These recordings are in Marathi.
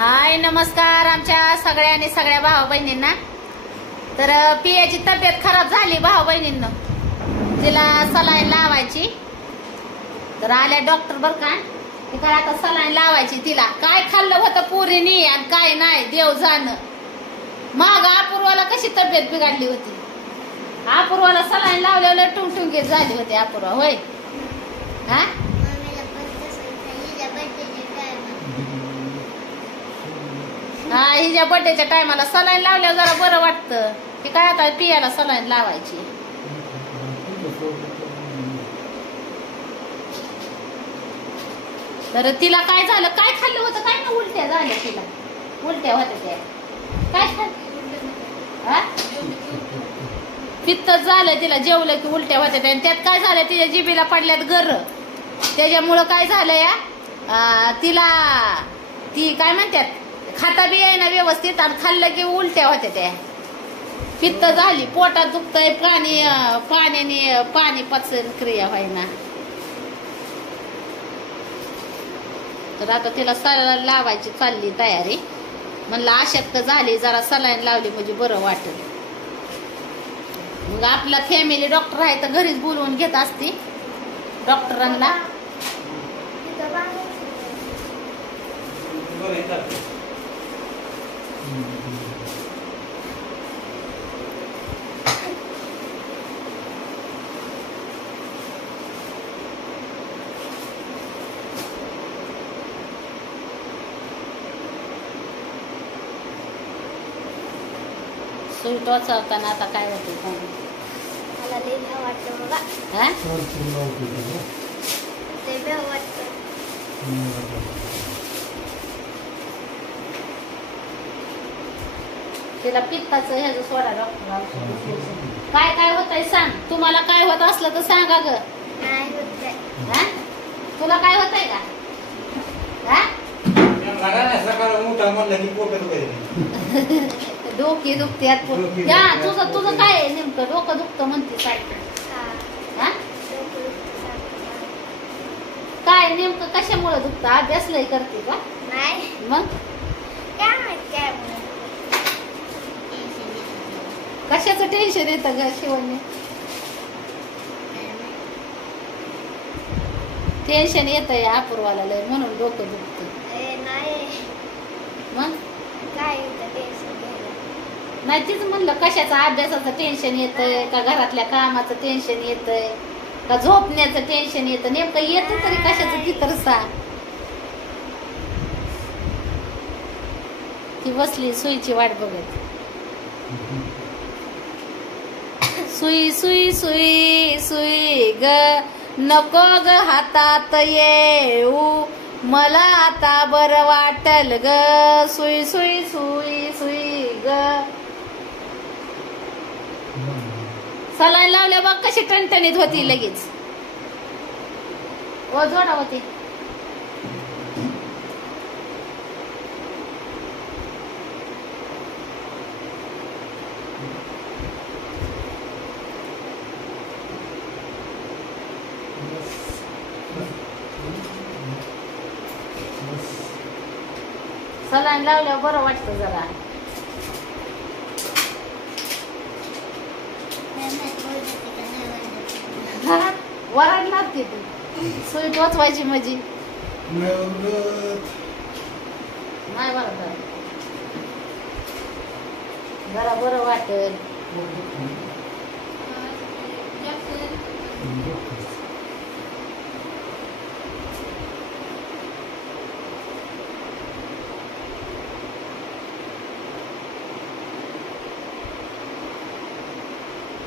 हाय नमस्कार आमच्या सगळ्या भाऊ बहिणींना। तर पियाची तब्येत खराब झाली भाऊ बहिणींना, तिला सलाईन लावायची। तर आल्या डॉक्टर बर का, काय आता सलाईन लावायची तिला। काय खाल्लं होतं पुरीनी आणि काय नाही देव जाणं। मग अपूर्वाला कशी तब्येत बिघडली होती, अपूर्वाला सलाईन लावल्यावर टुंगटुंगीत झाली होती अपूर्वा, होय हा। हा हिच्या बर्थडेच्या टायमाला सलाईन लावल्यावर जरा बरं वाटतं की काय। आता पियाला सलाईन लावायची। तर तिला काय झालं, काय खाल्लं होतं काय ना, उलट्या झाल्या तिला, उलट्या होत्या त्या। काय खाल्लं, पित्त झालं तिला, जेवलं की उलट्या होत्या त्या। आणि त्यात काय झालं, तिच्या जिभेला पडल्यात गर, त्याच्यामुळं काय झालं या तिला ती काय म्हणतात खाता बी आहे ना व्यवस्थित, आणि खाल्लं की उलट्या होत्या त्या, पित्त झाली, पोटात दुखतंय, पाण्याने पाणी पचन क्रिया व्हायना। तर आता तिला सलाईन लावायची चालली तयारी। म्हणलं अशक्त झाली, जरा सलाईन लावली म्हणजे बरं वाटेल। मग आपला फॅमिली डॉक्टर आहे तर घरीच बोलवून घेत असते डॉक्टरांना। सुई टोचवताना आता काय होते, मला लई भ्या वाटतं बघा, लई भ्या वाटतं। तिला पित्ताचं ह्याचं सोडा डॉक्टर। काय काय होतंय सांग, तुम्हाला काय होत असलं तर सांगा ग। नाही होत हा तुला काय होतंय का, हा डोकी दुखते तुझं काय आहे नेमकं, डोकं दुखतं म्हणते सारखं, हा काय नेमकं कशामुळे दुखतं, अभ्यास लय करते का नाही, मग काय माहित काय कशाचं टेन्शन येतं ग शिवण्य, टेन्शन येतंय अपूर्वाला लय म्हणून डोकं दुखतं। नाही मग काय होतं टेन्शन घ्यायला, नाही तीच म्हणलं कशाचं अभ्यासाचं टेन्शन येतंय का, घरातल्या कामाचं टेन्शन येतंय का, झोपण्याचं टेन्शन येतं, नेमकं येतं तरी कशाचं ती तर सांग। ती बसली सुईची वाट बघत, सुई सुई सुई सुई ग नको ग हातात येऊ, मला आता बरं वाटल ग, सुई सुई सुई सुई ग। सलाईन लावल्या बघ कशी टणटणीत होती लगेच, ओ जोडा होती। सलाईन लावल्यावर बरं वाटतं जरा। वरडणार की तू, सुई टोचवायची म्हणजे नाही बरं, जरा बरं वाटेल।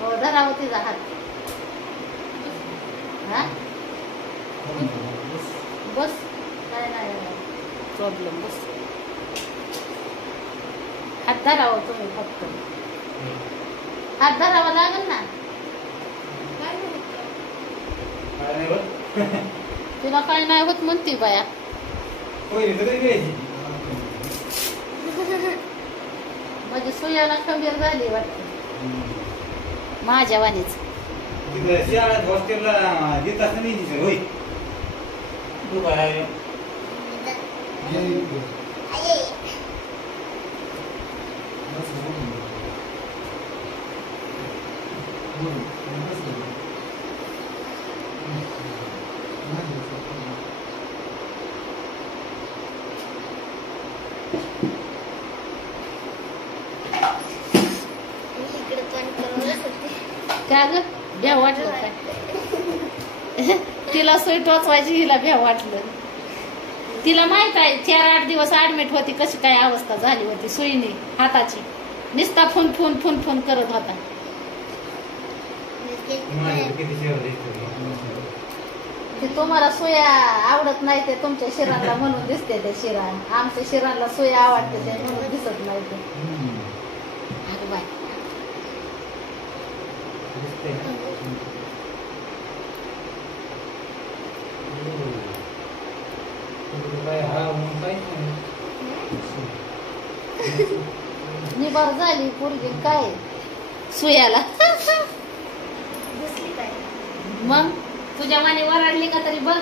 हो धरा होती हात, हा बस काय नाही प्रॉब्लेम, बस हात धरावं तुम्ही, फक्त हात धरावा लागेल ना। तुला काय नाही होत म्हणते बाया, म्हणजे सुयाला खंबीर झाली वाटत माझ्या वाणीच। हॉस्टेलला देत असं नाही होय, तू काय मी इकडे पण करत होते. का ग भ्या वाटलं काय तिला सुई टोचवायची हिला भ्या वाटलं तिला माहित आहे 4-8 दिवस ऍडमिट होती कशी काय अवस्था झाली होती सुईने हाताची नुसता फोन फोन फोन फोन करत होता ते तुम्हाला सुया आवडत नाही ते तुमच्या शिरांना म्हणून दिसते ते शिरा आमच्या शिरांना सुया आवडते ते म्हणून दिसत नाही ते अगं बाय निबार झाली पोरगी काय सुयाला दिसली काय मग तुझ्या माने वराडली का तरी बघ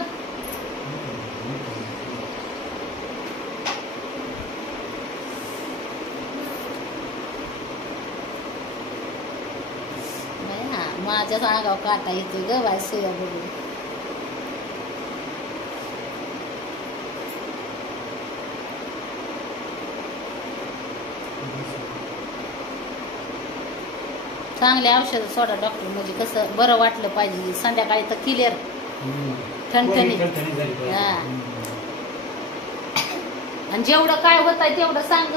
माझ्याच आगाव काटा येते ग बाय सुया बघून चांगले औषध सोडा डॉक्टर म्हणजे कसं बरं वाटलं पाहिजे संध्याकाळी तर क्लिअर ठणठणीत हा आणि जेवढं काय होत आहे तेवढं सांग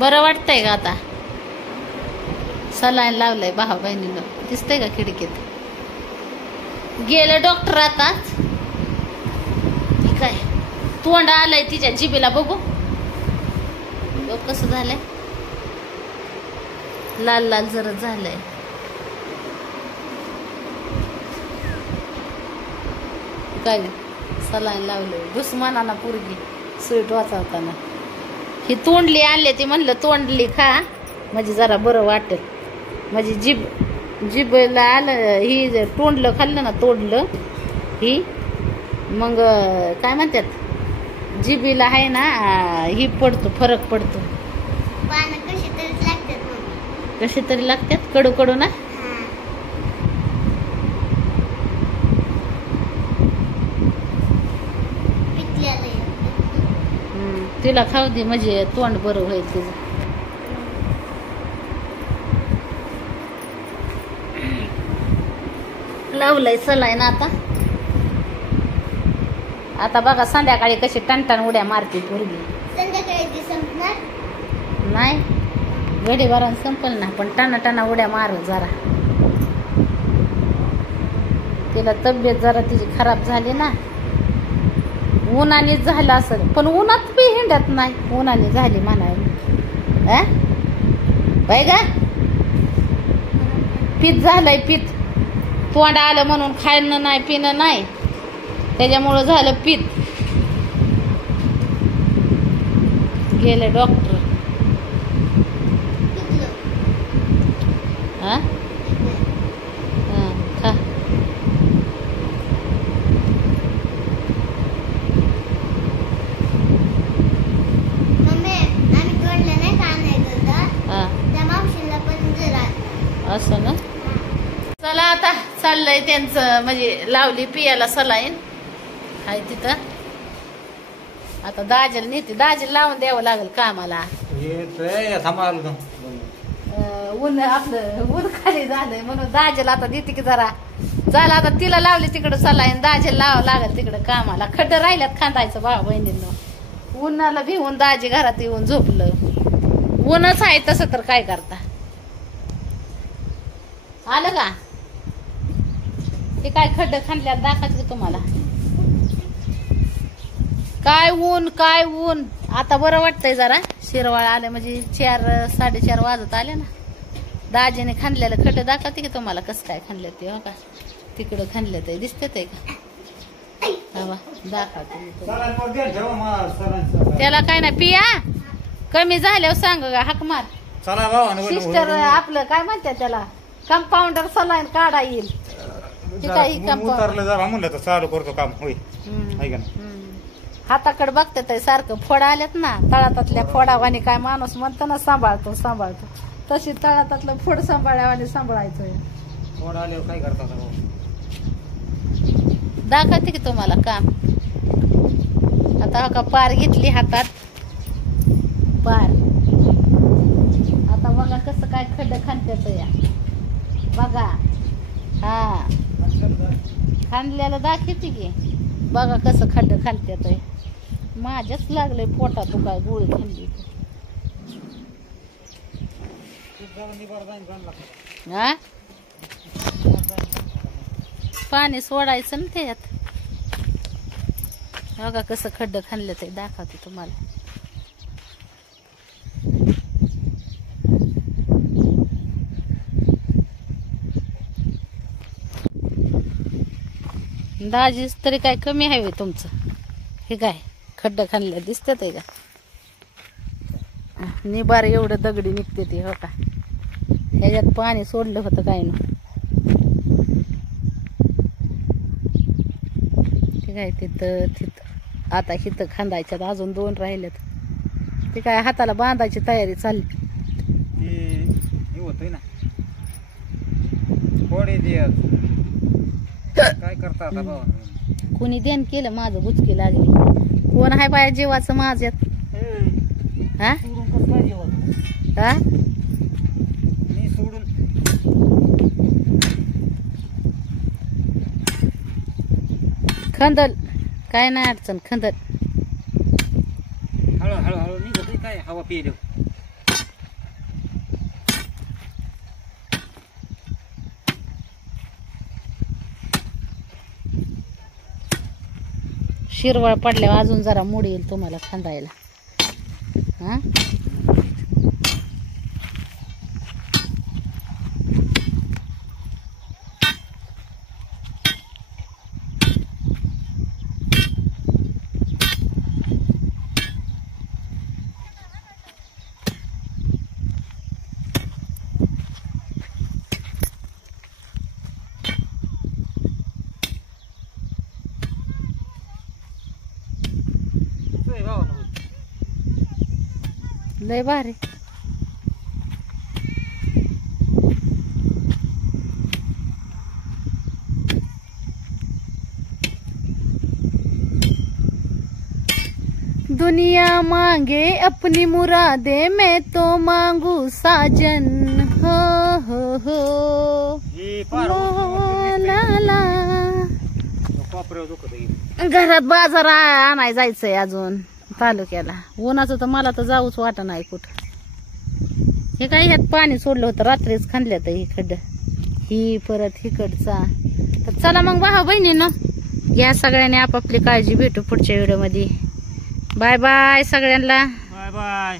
बरं वाटतंय का आता सलाईन लावलंय भाऊ बहिणीनं दिसतंय का खिडकीत गेलं डॉक्टर आता काय तोंड आलंय तिच्या जिभेला बघू कसं झालंय लाल लाल जरा झालंय काय सलाईन लावलंय दुश्मनाना पोरगी स्वीट वाचवताना ही तोंडली आणले ती म्हणलं तोंडली खा म्हणजे जरा बरं वाटेल म्हणजे जिभला आलं ही तोंडलं खाल्लं ना तोंडलं ही मग काय म्हणतात जिभीला आहे ना ही पडतो फरक पडतो पानं कशी तरी लागतात मग कशी तरी लागतात कडू कडू ना तिला खाऊ दे म्हणजे तोंड बरं होईल तिचं लावलंय सलाईन आता बघा संध्याकाळी कशी टणटण उड्या मारते पोरगी संध्याकाळी संपणार नाही घडीभरान संपल ना पण टणा उड्या मार जरा तिला तब्येत जरा तिची खराब झाली ना उन्हाने झालं असेल पण उन्हात बी हिंडत नाही उन्हाने झाली म्हणायला बाय का पीत झालंय पीत तोंड आलं म्हणून खाणं नाही पिणं नाही त्याच्यामुळं झालं पीत गेले डॉक्टर हा खा असं ना चला आता चाललंय त्यांचं म्हणजे लावली पियाला सलाईन आहे तिथं आता दाजेल नेते दाजेल लावून द्यावं लागेल कामाला ऊन आपलं ऊन खाली झालंय म्हणून दाजेल आता देते की जरा झालं आता तिला लावली तिकडं सलाईन दाजेल लावावं लागेल तिकडं कामाला खड्ड राहिल्यात खांदायचं भाऊ बहिणींना उन्हाला भिवून दाजी घरात येऊन झोपलं ऊनच आहे तसं तर काय करता आलं का ते काय खड्ड खांदल्यात दाखवायचं तुम्हाला काय ऊन आता बरं वाटतंय जरा शिरवाळ आले म्हणजे 4-4:30 वाजत आले ना दाजीने खांदलेलं खड्ड दाखवते की तुम्हाला कसं काय खांदलं ते हो का तिकडं खांदलं ते दिसते ते का दाखवते त्याला काय ना पिया कमी झाल्यावर सांग हाक मार चला भावानं सिस्टर आपलं काय म्हणतात त्याला कंपाऊंडर सलाईन काढा येईल ती काही कंपाऊंडर उतरलं जरा म्हणलं तर चालू करतो काम होय ऐका ना हाताकडे बघतात सारखं फोडा आल्यात ना तळातातल्या फोडावाने काय माणूस म्हणतो ना सांभाळतो सांभाळतो तशी तळातातलं फोड सांभाळ्यावाने सांभाळायचं कोण आल्यावर काय करता आता भाऊ? दाखवते की तुम्हाला काम आता हा का पार घेतली हातात पार आता बघा कसं काय खड्ड खांद्याच या बघा हा खांदल्याला दाखवते की बघा कसं खड्ड खांद्याच माझ्याच लागलंय पोटा तू काय गोळी खाल्ली हा पाणी सोडायचं ना त्यात बघा कसं खड्ड खाल्लं ते दाखवते तुम्हाला दाजीच तरी काय कमी आहे होय तुमचं हे काय खड्ड खाल्लं दिसत आहे का निबार एवढं दगडी निघते ते हो का ह्याच्यात पाणी सोडलं होतं काय ना ते काय तिथं आता हिथं खांदायच्यात अजून 2 राहिल्यात ते काय हाताला बांधायची तयारी चालली हे होतंय ना थोडे दिवस काय करता आता भावानं कोणी देण केलं माझं बुचकी लागली कोण आहे बाया जीवाचं माझ्यात हा सोडून कसं काय जेवण हा मी सोडून खंदल काय नाही अडचण खंदल हळूहळू निघत काय हवा पिलो शिरवळ पडल्यावर अजून जरा मुड येईल तुम्हाला खांदायला हा लय भारी दुनिया मांगे अपनी मुरादे मैं तो मांगू साजन हो हो हो हे पार ला ला कोपऱ्यावर दुखत आहे. घरात बाजार आणाय जायचंय अजून तालुक्याला उन्हाचं तर मला तर जाऊच वाटत नाही कुठं हे काय ह्यात पाणी सोडलं होतं रात्रीच खांदल्यात ही खड्ड ही परत हिकडचा तर चला मग भाऊ बहिणीनं या सगळ्यांनी आपापली काळजी भेटू पुढच्या व्हिडिओ मध्ये बाय बाय सगळ्यांना बाय बाय.